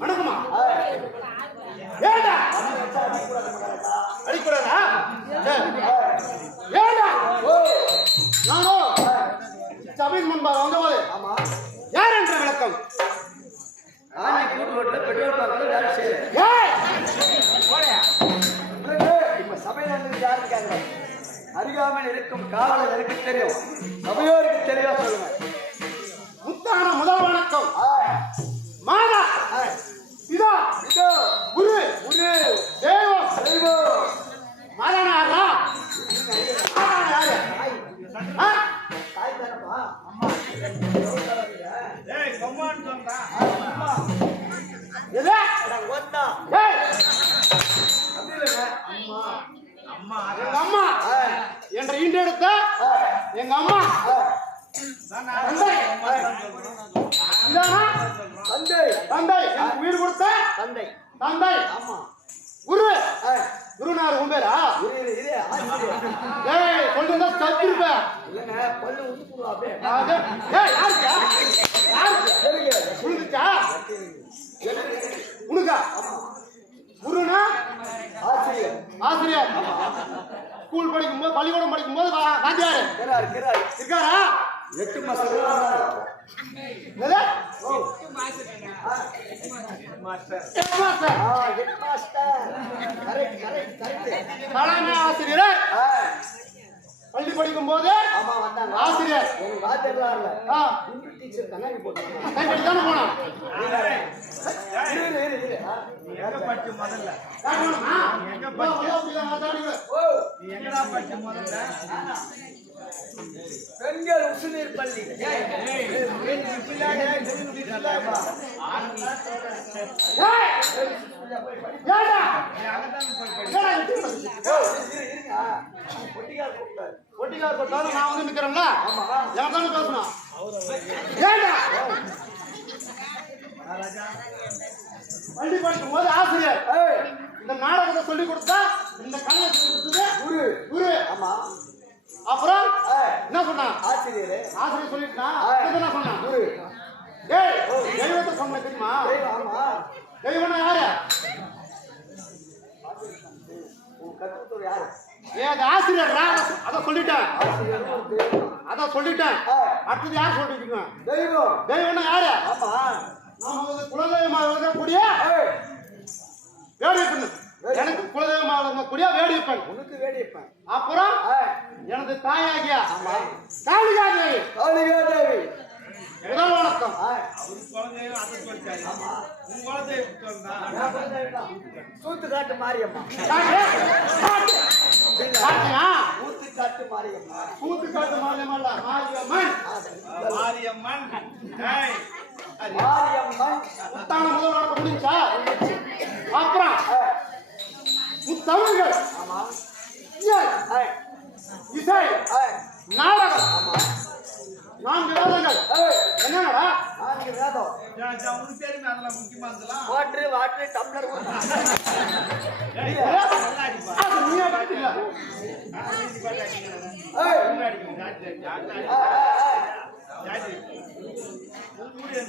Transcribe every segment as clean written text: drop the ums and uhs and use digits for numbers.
வணக்கமா ஏடா அடிக்கூடாதா ஏடா நானோ சபையின் முன்பாக வந்தபோது யார் என்ற விளக்கம் அருகாமல் இருக்கும் காவலர் எனக்கு தெரியும், சபையோருக்கு தெளிவா சொல்லுங்க. முத்தான முதல் வணக்கம். மாதா இதோ இதோ குரு குரு தேவம் தெய்வம் மாதானா யாரு தாய் தானப்பா அம்மா ஏய் கம்மான் சொன்னா அம்மா எதே ஓட்டா ஏய் அப்படியே அம்மா அம்மா எங்க அம்மா என்ற ஈண்டெடுத்த எங்க அம்மா தந்தை தந்தை உயிர் கொடுத்த தந்தை தந்தை ஆமா குரு குருநார் உன் பேரா ஏய் சொல்லுங்க சத்திருப்ப இல்லங்க பல்லு உதுக்குறா அப்படியே ஏய் யாருக்கா யாருக்கு உனக்குச்சா உனக்கா குருனா ஆசிரியர் ஆசிரியர் ஸ்கூல் படிக்கும்போது பள்ளிக்கூடம் படிக்கும்போது வாத்தியார் இருக்காரா 8 மாசம் தலைமை ஆசிரியர் பள்ளி படிக்கும் போது ஆசிரியர் போனா பெண்கள் உசுநீர் பள்ளி ஒட்டிக்கார் போட்டாலும் நான் வந்து நிக்கிறேன்ல எனக்கு தானே பேசணும் பள்ளி படிக்கும் போது ஆசிரியர் இந்த நாடகத்தை சொல்லி கொடுத்தா இந்த கலையை சொல்லி கொடுத்தது குரு குரு ஆமா அப்புறம் என்ன சொன்னா ஆசிரியர் ஆசிரியர் சொல்லிட்டான் என்ன சொன்னா குரு ஏய் தெய்வத்தை சொன்ன தெரியுமா ஆமா தெய்வம்னா யாரு கத்துத்தோர் யாரு ஏன் ஆசிரியர் அத சொல்லிட்டேன் அத சொல்லிட்டேன் அடுத்தது யார் சொல்லிட்டீங்க தெய்வம் தெய்வம்னா யாரு ஆமா நாம குலதெய்வமாக கூடிய வேடியப்பன் எனக்கு குலதெய்வமாக கூடிய வேடியப்பன் உனக்கு வேடியப்பன் அப்புறம் எனது தாயாகிய காளிகாதேவி காளிகாதேவி முதல் வணக்கம் கூத்து காட்டு மாரியம்மா கூத்து காட்டு மாரியம்மா கூத்து காட்டு மாரியம்மா இல்ல மாரியம்மன் மாரியம்மன் மாரியம்மன் முத்தான முதல் வணக்கம் முடிஞ்சா அப்புறம் முத்தமிழ்கள் இசை நாடகம் 4 வேதங்கள் என்னடா 4 வேதம் உனக்கு தெரியுமே அதெல்லாம் முக்கியமா இருந்தலாம் வாட்டர் டம்ளர்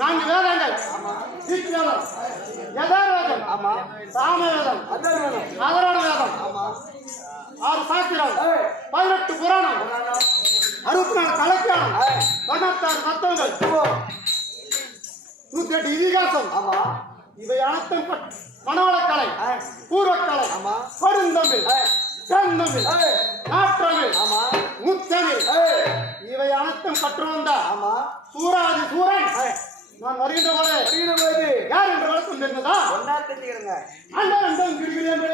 நான்கு வேதங்கள் வேதம் யதார் வேதம் ஆமா சாம வேதம் அதர்வண வேதம் ஆமா 6 சாஸ்திரம் 18 புராணம் 64 கலக்கியானம் 96 தத்துவங்கள் 108 இதிகாசம் ஆமா இவை அனைத்தும் மனவளக்கலை பூர்வக்கலை ஆமா கொடுந்தமிழ் செந்தமிழ் நாற்றமிழ் ஆமா முத்தமிழ் இவை அனைத்தும் கற்று வந்த ஆமா சூராதி சூரன் நான் வருகின்ற போது யார் என்ற வழக்கம் தெரிந்ததா ஒன்னா தெரிஞ்சுக்கிறேங்க அண்டம் கிடுகிறேன்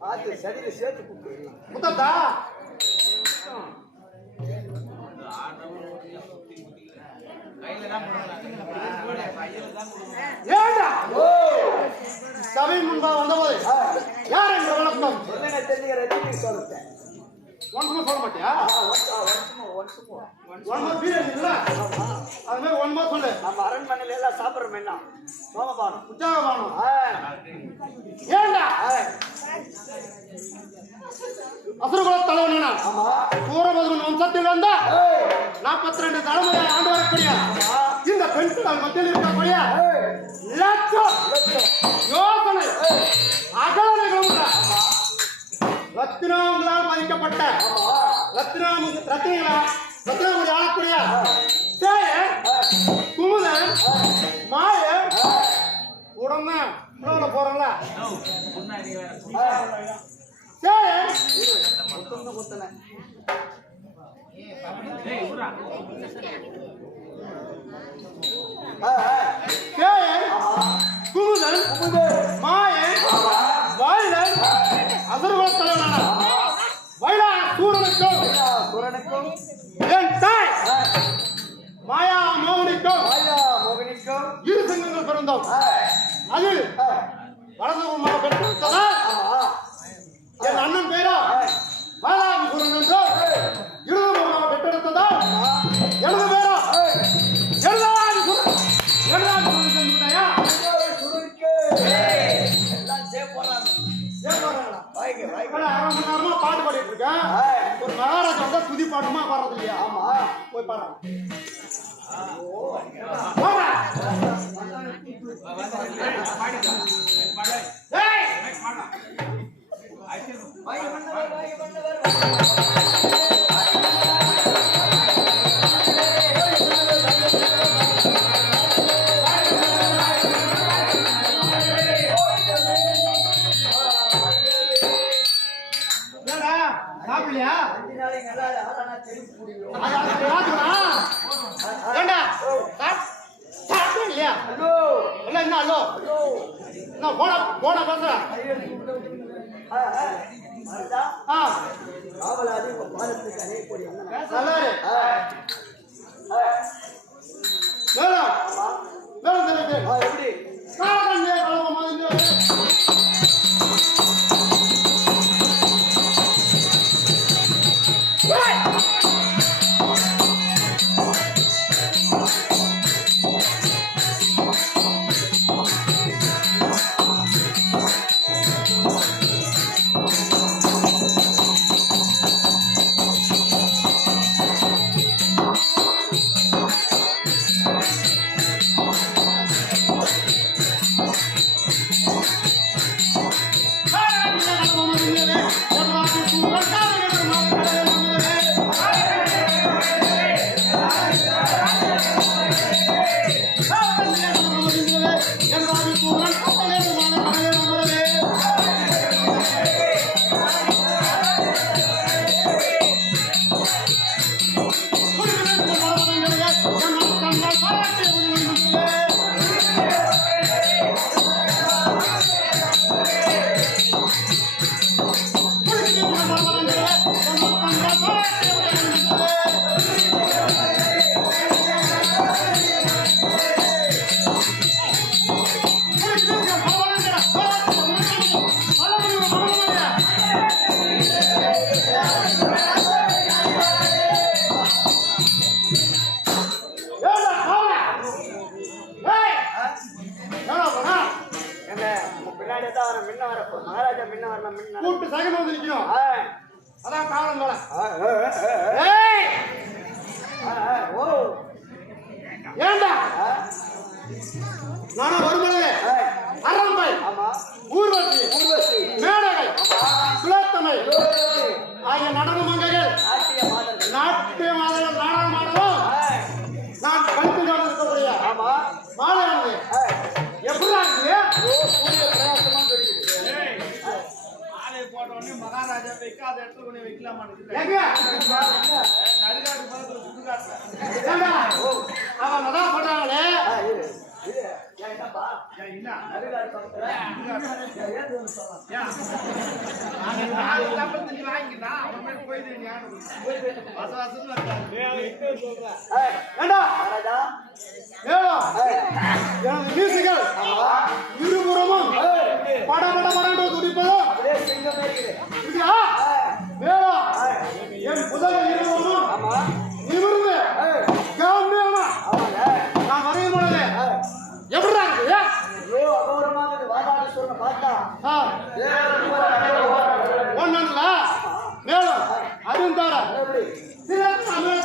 பார்த்து சடியில சேர்த்து கூப்பிட்டு முத்தத்தா ஏண்டா சபை முன்பா வந்தபோது யார் என்ற வணக்கம் என்ன தெரிஞ்சுக்க ரஜினி சொல்லிட்டேன் ஒன்றுமே சொல்ல மாட்டியா ஒன்மா பீரியட் இல்ல அது மாதிரி ஒன்மா சொல்லு நம்ம அரண்மனையில எல்லாம் சாப்பிடுறோம் என்ன சோமபானம் உற்சாகமானம் ஏண்டா அசுரகுல தலைவனா சூரபதுமன் வம்சத்தில் வந்த 42 தலைமுறை ஆண்டு வரக்கூடிய இந்த பெண்கள் மத்தியில் இருக்கக்கூடிய லட்சம் யோசனை அகலனைகளும் ரத்தினாங்களால் மதிக்கப்பட்ட ரத்தினங்களை ஆளக்கூடிய சேயன் குமுதன் மாயன் உடனே போறல சேயன் குமுதன் மாயன் வாயிலன் அசுரகுல தலைவனான வைலா சூரனுக்கும் என் தாய் மாயா மோகனிக்கும் இரு சங்கங்கள் பிறந்தோம் அதில் வலதுபுறமாக பெற்றதால் என் அண்ணன் பேரா பாலாபுரம் என்றோ இருபுறமாக பெற்றெடுத்ததால் எனது பேரா பாட்டு பாடிட்டு இருக்கேன் ஒரு மகாராஜா வந்தா துதி பாட்டுமா பாடுறது இல்லையா ஆமா போய் பாடுறாங்க சாப்பிடலையா இல்லையா இல்ல என்ன அல்லோ நான் போன பேசுறேன் கூட்டு சகனம் வந்து நிக்கணும் அதான் காரணம் போல ஏண்டா நானா வருமலே அரம்பை ஊர்வசி மேடகை குலத்தமை ஆகிய நடன மங்கைகள் நாட்டிய மாதங்கள் நாடகம் ஆடவும் நான் கல்வி இருக்கக்கூடிய மாலையானது எப்படி மகாராஜா வைக்காத இடத்துல கொண்டு வைக்கலாமான்னு அவன் அதான் சொல்றாங்களே என்னப்பா நடுகாடு பக்கத்துல ஏன் ஒண்ணு சொல்லலாம் ஏண்டா ராஜா ஏடா எனது மீசுகள் இருபுறமும் பட பட படன்று துடிப்பதோ அப்படியே சிங்கம் இருக்குது இதுயா வேளா என் புதல் இருபுறமும் ஆமா நிமிர்ந்து கம்பீரமா ஆமாங்க நான் வரையும் பொழுது எப்படிடா இருக்குது ஐயோ அகோரமாக வாதாடீஸ்வரனை பார்த்தா ஒன்னு மேலும் அருந்தார எப்படி சில தமிழ்